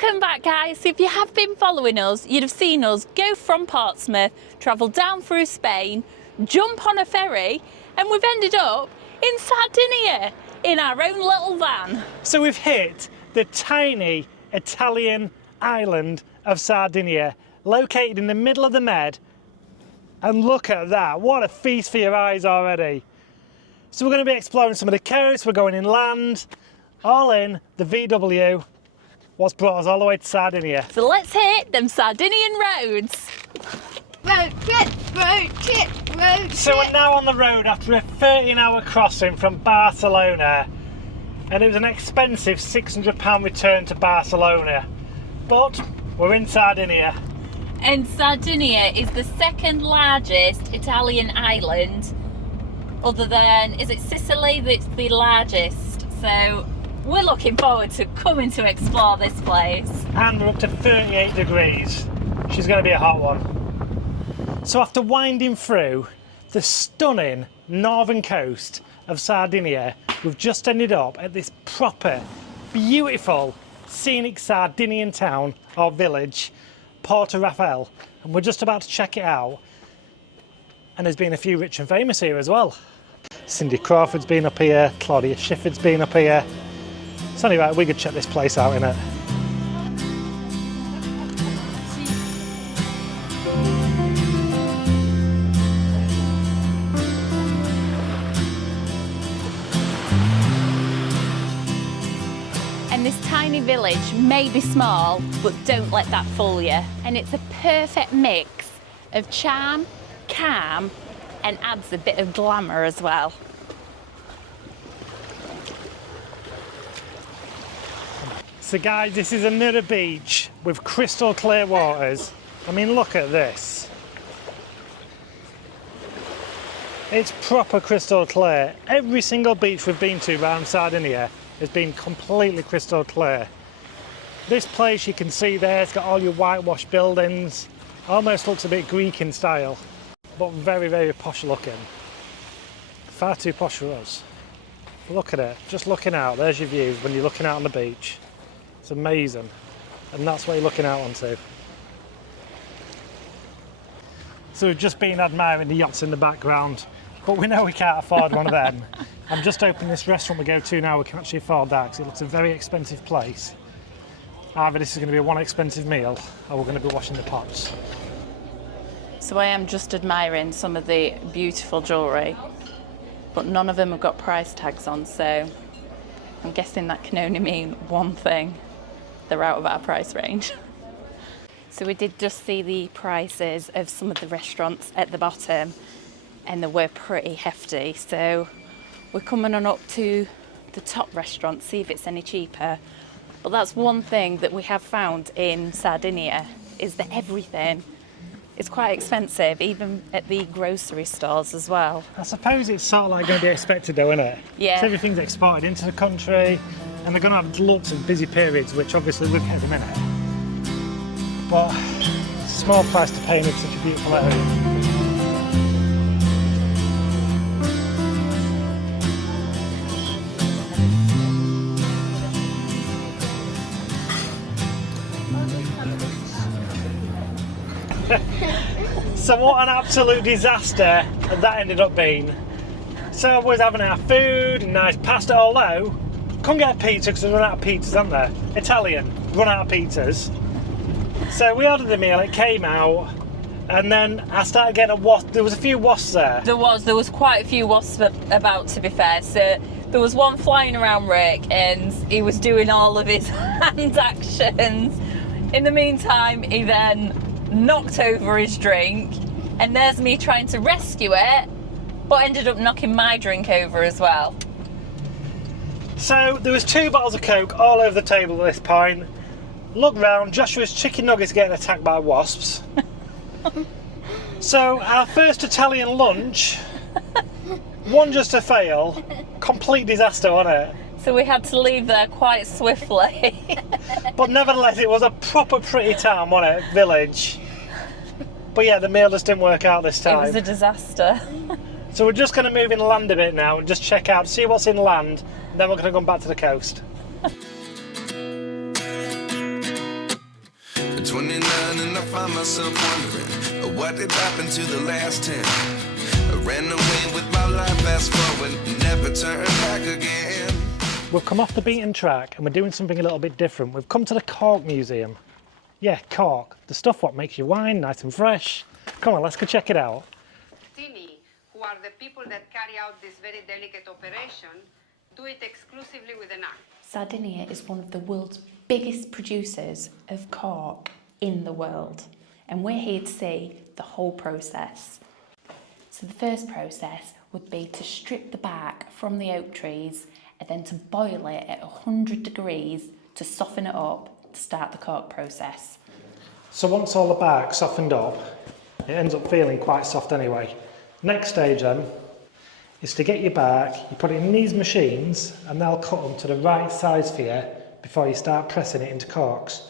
Welcome back, guys. If you have been following us, you'd have seen us go from Portsmouth, travel down through Spain, jump on a ferry, and we've ended up in Sardinia in our own little van. So we've hit the tiny Italian island of Sardinia, located in the middle of the Med. And look at that, what a feast for your eyes already. So we're going to be exploring some of the coast, we're going inland, all in the VW, what's brought us all the way to Sardinia. So let's hit them Sardinian roads. Road trip, road trip, road trip. So we're now on the road after a 13-hour crossing from Barcelona, and it was an expensive £600 return to Barcelona, but we're in Sardinia. And Sardinia is the second largest Italian island, other than, is it Sicily that's the largest? So we're looking forward to coming to explore this place. And we're up to 38 degrees. She's going to be a hot one. So after winding through the stunning northern coast of Sardinia, we've just ended up at this proper, beautiful, scenic Sardinian town or village, Porto Raphael, and we're just about to check it out. And there's been a few rich and famous here as well. Cindy Crawford's been up here, Claudia Schiffer's been up here. It's only right we could check this place out, innit? And this tiny village may be small, but don't let that fool you. And it's a perfect mix of charm, calm, and adds a bit of glamour as well. So guys, this is another beach with crystal clear waters. I mean, look at this. It's proper crystal clear. Every single beach we've been to around Sardinia has been completely crystal clear. This place you can see there, it's got all your whitewashed buildings. Almost looks a bit Greek in style, but very, very posh looking. Far too posh for us. Look at it, just looking out, there's your views when you're looking out on the beach. It's amazing, and that's what you're looking out onto. So we've just been admiring the yachts in the background, but we know we can't afford one of them. I'm just hoping this restaurant we go to now we can actually afford that, because it looks a very expensive place. Either this is going to be one expensive meal, or we're going to be washing the pots. So I am just admiring some of the beautiful jewellery, but none of them have got price tags on, so I'm guessing that can only mean one thing. They're out of our price range. So we did just see the prices of some of the restaurants at the bottom, and they were pretty hefty. So we're coming on up to the top restaurant, see if it's any cheaper. But that's one thing that we have found in Sardinia, is that everything is quite expensive, even at the grocery stores as well. I suppose it's sort of like going to be expected though, isn't it? Yeah. So everything's exported into the country, and they're going to have lots of busy periods, which obviously we've hit at the minute. But it's a small price to pay in such a beautiful area. So what an absolute disaster that ended up being. So we was having our food and nice pasta, although couldn't get a pizza because they run out of pizzas, haven't they? Italian, run out of pizzas. So we ordered the meal, it came out, and then I started getting a wasp. There was a few wasps there. There was quite a few wasps about, to be fair. So there was one flying around Rick, and he was doing all of his hand actions. In the meantime, he then knocked over his drink, and there's me trying to rescue it, but ended up knocking my drink over as well. So there was 2 bottles of Coke all over the table at this point. Look round, Joshua's chicken nuggets getting attacked by wasps. So our first Italian lunch, one just to fail, complete disaster, wasn't it? So we had to leave there quite swiftly. But nevertheless, it was a proper pretty town, wasn't it? Village. But yeah, the meal just didn't work out this time. It was a disaster. So we're just going to move inland a bit now and just check out, see what's inland, and then we're going to come back to the coast. At 29 and I find myself wondering, what did happen to the last 10? I ran away with my life, fast forward, never turn back again. We've come off the beaten track and we're doing something a little bit different. We've come to the cork museum. Yeah, cork. The stuff what makes your wine nice and fresh. Come on, let's go check it out. Tini, who are the people that carry out this very delicate operation, do it exclusively with an axe. Sardinia is one of the world's biggest producers of cork in the world, and we're here to see the whole process. So the first process would be to strip the bark from the oak trees and then to boil it at 100 degrees to soften it up to start the cork process. So once all the bark's softened up, it ends up feeling quite soft anyway. Next stage then is to get your bark, you put it in these machines and they'll cut them to the right size for you before you start pressing it into corks.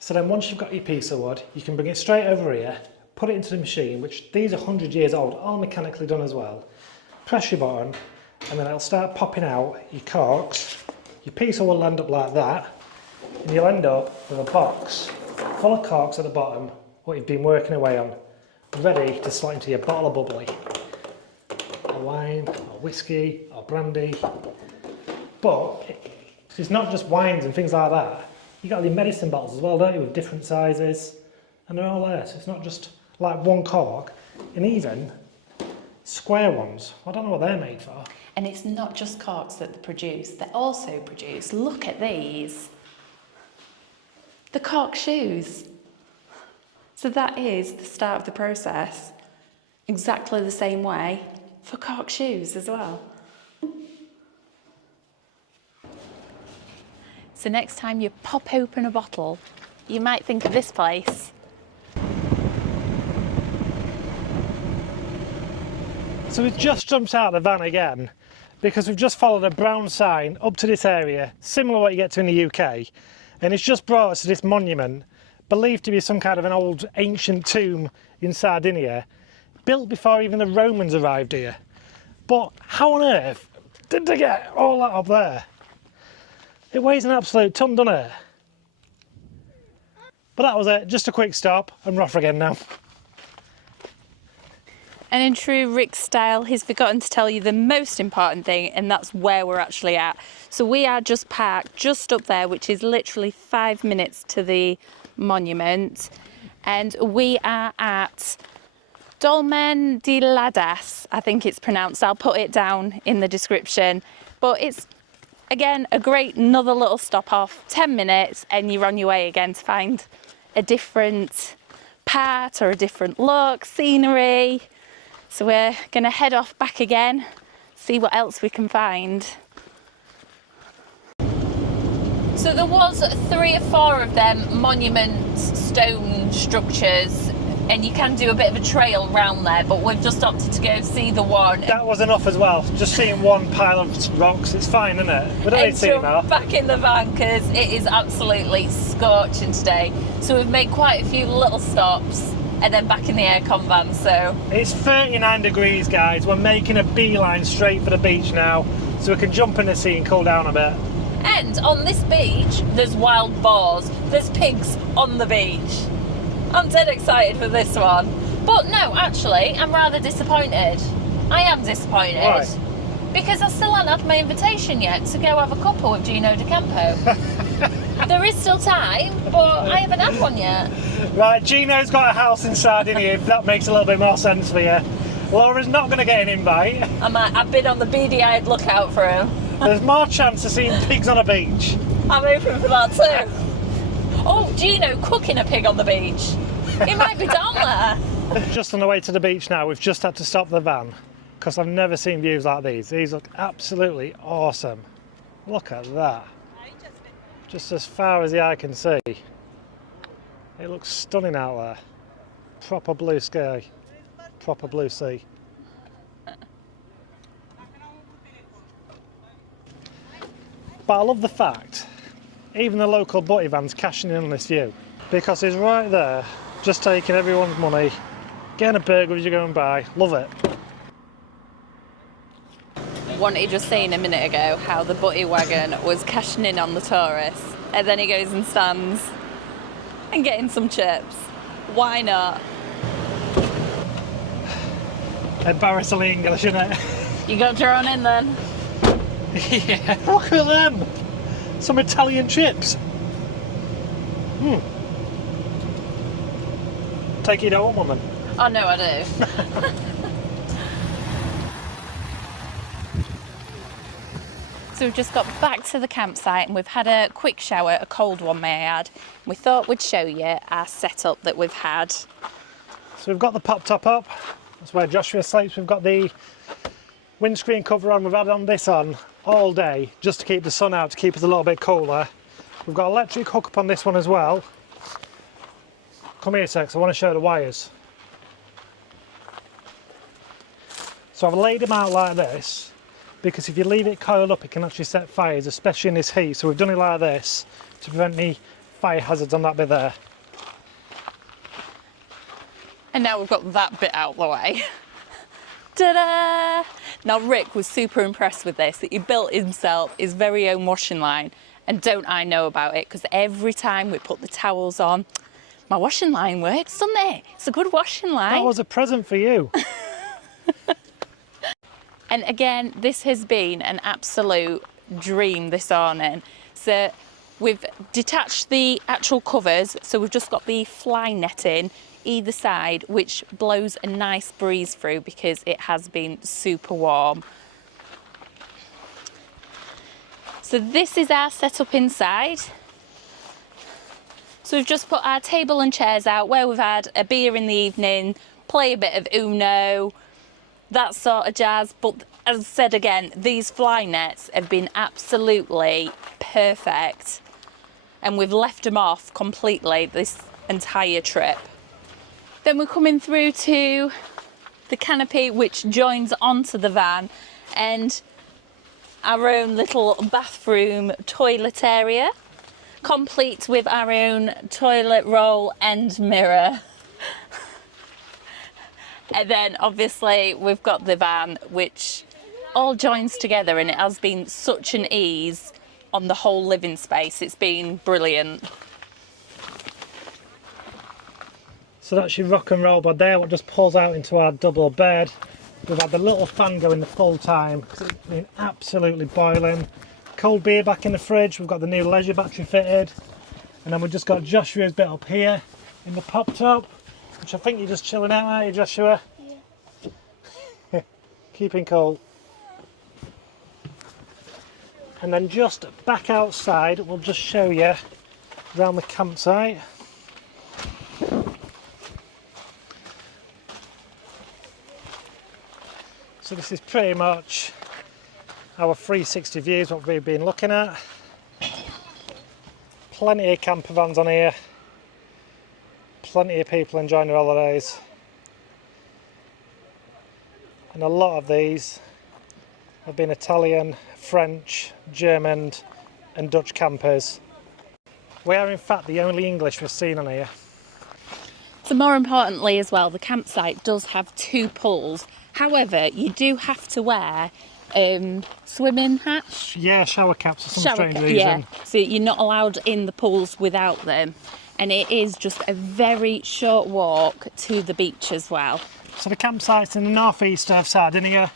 So then once you've got your piece of wood, you can bring it straight over here, put it into the machine, which these are 100 years old, all mechanically done as well. Press your button and then it'll start popping out your corks. Your piece of wood will end up like that and you'll end up with a box full of corks at the bottom, what you've been working away on, ready to slot into your bottle of bubbly. Or wine, or whiskey, or brandy. But it's not just wines and things like that. You've got the medicine bottles as well, don't you, with different sizes. And they're all there, so it's not just like one cork, and even square ones. I don't know what they're made for. And it's not just corks that they produce, they also produce, look at these, the cork shoes. So that is the start of the process, exactly the same way for cork shoes as well. So next time you pop open a bottle, you might think of this place. So we've just jumped out of the van again because we've just followed a brown sign up to this area, similar to what you get to in the UK, and it's just brought us to this monument, believed to be some kind of an old ancient tomb in Sardinia, built before even the Romans arrived here. But how on earth did they get all that up there? It weighs an absolute ton, doesn't it? But that was it, just a quick stop, and we're off again now. And in true Rick style, he's forgotten to tell you the most important thing, and that's where we're actually at. So we are just parked just up there, which is literally 5 minutes to the monument. And we are at Dolmen de Ladas, I think it's pronounced. I'll put it down in the description. But it's, again, a great another little stop off, 10 minutes, and you're on your way again to find a different part or a different look, scenery. So we're going to head off back again, see what else we can find. So there was 3 or 4 of them monument stone structures, and you can do a bit of a trail round there, but we've just opted to go see the one. That was enough as well, just seeing one pile of rocks, it's fine, isn't it? We don't need to see jump more. back in the van because it is absolutely scorching today. So we've made quite a few little stops and then back in the aircon van, so. It's 39 degrees, guys. We're making a beeline straight for the beach now, so we can jump in the sea and cool down a bit. And on this beach, there's wild boars. There's pigs on the beach. I'm dead excited for this one. But no, actually, I'm rather disappointed. I am disappointed. Why? Because I still haven't had my invitation yet to go have a cuppa with Gino de Campo. There is still time, but I haven't had one yet. Right, Gino's got a house in Sardinia, if that makes a little bit more sense for you. Laura's not going to get an invite. I've been on the beady-eyed lookout for him. There's more chance of seeing pigs on a beach. I'm hoping for that too. Oh, Gino cooking a pig on the beach. He might be down there. Just on the way to the beach now, we've just had to stop the van because I've never seen views like these. These look absolutely awesome. Look at that. Just as far as the eye can see. It looks stunning out there. Proper blue sky, proper blue sea. But I love the fact, even the local butty van's cashing in on this view, because he's right there, just taking everyone's money, getting a burger as you're going by. Love it. Wanted just saying a minute ago how the butty wagon was cashing in on the tourists, and then he goes and stands and getting some chips. Why not? Embarrassingly English, isn't it? You got your own in then? Yeah, look at them! Some Italian chips. Take it home, woman. Oh no, I do. So we've just got back to the campsite and we've had a quick shower, a cold one may I add. We thought we'd show you our setup that we've had. So we've got the pop top up. That's where Joshua sleeps. We've got the windscreen cover on. We've had this on all day just to keep the sun out, to keep us a little bit cooler. We've got electric hookup on this one as well. Come here a sec, I want to show the wires. So I've laid them out like this because if you leave it coiled up it can actually set fires, especially in this heat. So we've done it like this to prevent any fire hazards on that bit there. And now we've got that bit out the way. Ta-da! Now Rick was super impressed with this, that he built himself his very own washing line. And don't I know about it, because every time we put the towels on, my washing line works, doesn't it? It's a good washing line. That was a present for you. And again, this has been an absolute dream, this awning. So we've detached the actual covers, so we've just got the fly netting either side, which blows a nice breeze through because it has been super warm. So this is our setup inside. So we've just put our table and chairs out where we've had a beer in the evening, play a bit of Uno, that sort of jazz. But as I said again, these fly nets have been absolutely perfect. And we've left them off completely this entire trip. Then we're coming through to the canopy, which joins onto the van, and our own little bathroom toilet area, complete with our own toilet roll and mirror. And then obviously we've got the van, which all joins together, and it has been such an ease on the whole living space. It's been brilliant. So that's your rock and roll bed there, what just pulls out into our double bed. We've had the little fan going the full time because it's been absolutely boiling. Cold beer back in the fridge. We've got the new leisure battery fitted, and then we've just got Joshua's bit up here in the pop top, which I think you're just chilling out, aren't you, Joshua? Yeah. Keeping cool. And then just back outside, we'll just show you around the campsite. So this is pretty much our 360 views, what we've been looking at. Plenty of camper vans on here. Plenty of people enjoying their holidays. And a lot of these have been Italian, French, German and Dutch campers. We are in fact the only English we've seen on here. So more importantly as well, the campsite does have 2 pools. However, you do have to wear swimming hats. Yeah, shower caps for some strange reason. Yeah, so you're not allowed in the pools without them. And it is just a very short walk to the beach as well. So the campsite's in the northeast of Sardinia,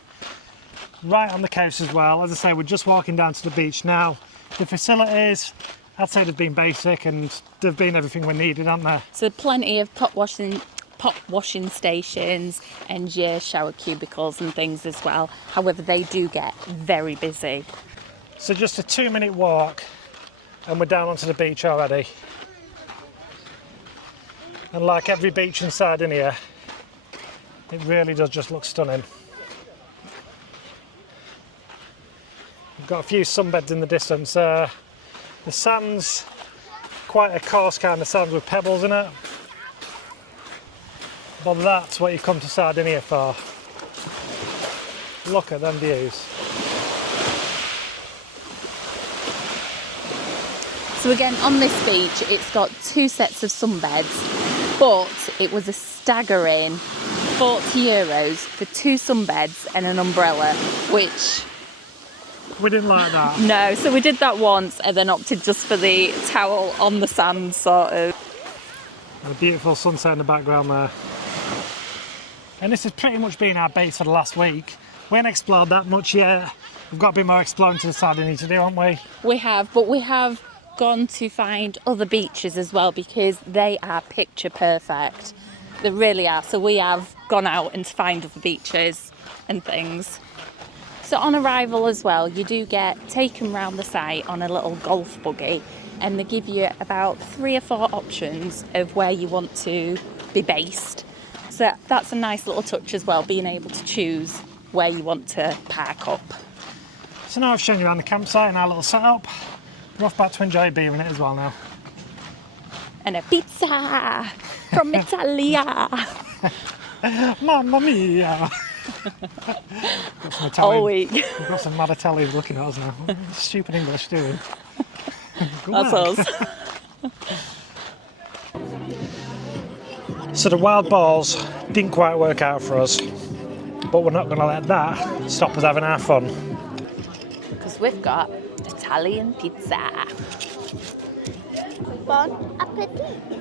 right on the coast as well. As I say, we're just walking down to the beach now. The facilities, I'd say they've been basic and they've been everything we needed, haven't they? So plenty of pot washing stations and your shower cubicles and things as well. However, they do get very busy. So just a 2-minute walk and we're down onto the beach already. And like every beach in Sardinia, it really does just look stunning. We've got a few sunbeds in the distance. The sand's quite a coarse kind of sand with pebbles in it. But that's what you come to Sardinia for. Look at them views. So again, on this beach, it's got 2 sets of sunbeds, but it was a staggering €40 for 2 sunbeds and an umbrella, which... We didn't like that. No, so we did that once and then opted just for the towel on the sand sort of. And a beautiful sunset in the background there. And this has pretty much been our base for the last week. We haven't explored that much yet. We've got a bit more exploring to Sardinia to do, haven't we? We have, but we have gone to find other beaches as well because they are picture perfect. They really are. So we have gone out and to find other beaches and things. So on arrival as well, you do get taken round the site on a little golf buggy, and they give you about 3 or 4 options of where you want to be based. So that's a nice little touch as well, being able to choose where you want to park up. So now I've shown you around the campsite and our little setup. We're off back to enjoy a beer in it as well now. And a pizza from Italia. Mamma mia! Got some Italian. All week. We've got some mad Italians looking at us now. Stupid English doing. That's us. So the wild balls didn't quite work out for us, but we're not going to let that stop us having our fun. Because we've got Italian pizza. Bon appetit.